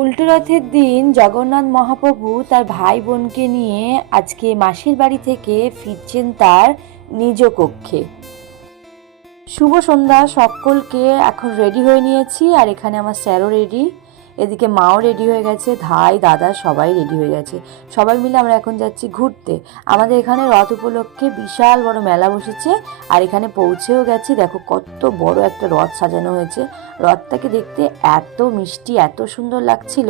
উল্টো রথের দিন জগন্নাথ মহাপ্রভু তার ভাই বোনকে নিয়ে আজকে মাসির বাড়ি থেকে ফিরছেন তার নিজ কক্ষে। শুভ সন্ধ্যা সকলকে। এখন রেডি হয়ে নিয়েছি, আর এখানে আমার স্যারও রেডি, এদিকে মাও রেডি হয়ে গেছে, ভাই দাদা সবাই রেডি হয়ে গেছে। সবাই মিলে আমরা এখন যাচ্ছি ঘুরতে। আমাদের এখানে রথ উপলক্ষে বিশাল বড় মেলা বসেছে, আর এখানে পৌঁছেও গেছি। দেখো কত বড় একটা রথ সাজানো হয়েছে। রথটাকে দেখতে এত মিষ্টি, এত সুন্দর লাগছিল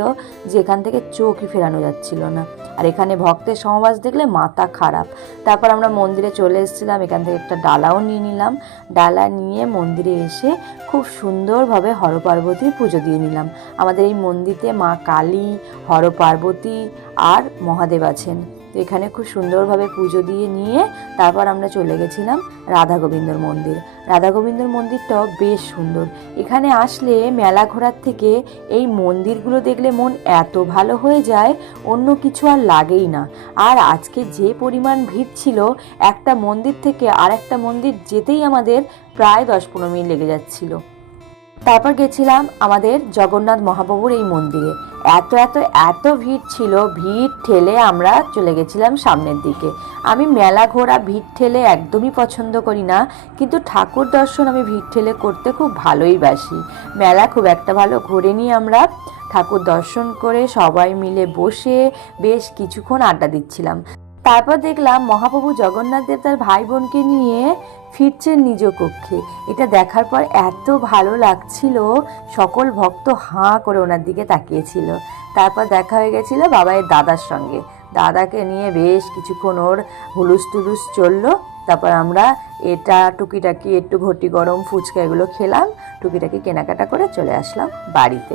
যে এখান থেকে চোখই ফেরানো যাচ্ছিল না। আর এখানে ভক্তের সমাবেশ দেখলে মাথা খারাপ। তারপর আমরা মন্দিরে চলে এসেছিলাম, এখান থেকে একটা ডালাও নিয়ে নিলাম। ডালা নিয়ে মন্দিরে এসে খুব সুন্দরভাবে হরপার্বতীর পুজো দিয়ে নিলাম। আমাদের এই মন্দিরে মা কালী, হরপার্বতী আর মহাদেব আছেন। তো এখানে খুব সুন্দরভাবে পুজো দিয়ে নিয়ে তারপর আমরা চলে গেছিলাম রাধা গোবিন্দর মন্দির। রাধা গোবিন্দর মন্দিরটাও বেশ সুন্দর। এখানে আসলে মেলা ঘোরার থেকে এই মন্দিরগুলো দেখলে মন এত ভালো হয়ে যায়, অন্য কিছু আর লাগেই না। আর আজকে যে পরিমাণ ভিড় ছিল, একটা মন্দির থেকে আর একটা মন্দির যেতেই আমাদের প্রায় 10-15 মিনিট লেগে যাচ্ছিল। তারপর গেছিলাম আমাদের জগন্নাথ মহাপ্রভুর এই মন্দিরে। এত এত এত ভিড় ছিল, ভিড় ঠেলে আমরা চলে গেছিলাম সামনের দিকে। আমি মেলা ঘোরা ভিড় ঠেলে একদমই পছন্দ করি না, কিন্তু ঠাকুর দর্শন আমি ভিড় ঠেলে করতে খুব ভালোই বাসি। মেলা খুব একটা ভালো ঘুরে আমরা ঠাকুর দর্শন করে সবাই মিলে বসে বেশ কিছুক্ষণ আড্ডা দিচ্ছিলাম। তারপর দেখলাম মহাপ্রভু জগন্নাথ দেব তার ভাই বোনকে নিয়ে ফিরছেন নিজ কক্ষে। এটা দেখার পর এত ভালো লাগছিল, সকল ভক্ত হাঁ করে ওনার দিকে তাকিয়েছিল। তারপর দেখা হয়ে গেছিল বাবাইয়ের দাদার সঙ্গে। দাদাকে নিয়ে বেশ কিছুক্ষণ ওর হুলুস টুলুস চললো। তারপর আমরা এটা টুকিটাকি একটু ঘটি গরম ফুচকা এগুলো খেলাম, টুকিটাকি কেনাকাটা করে চলে আসলাম বাড়িতে।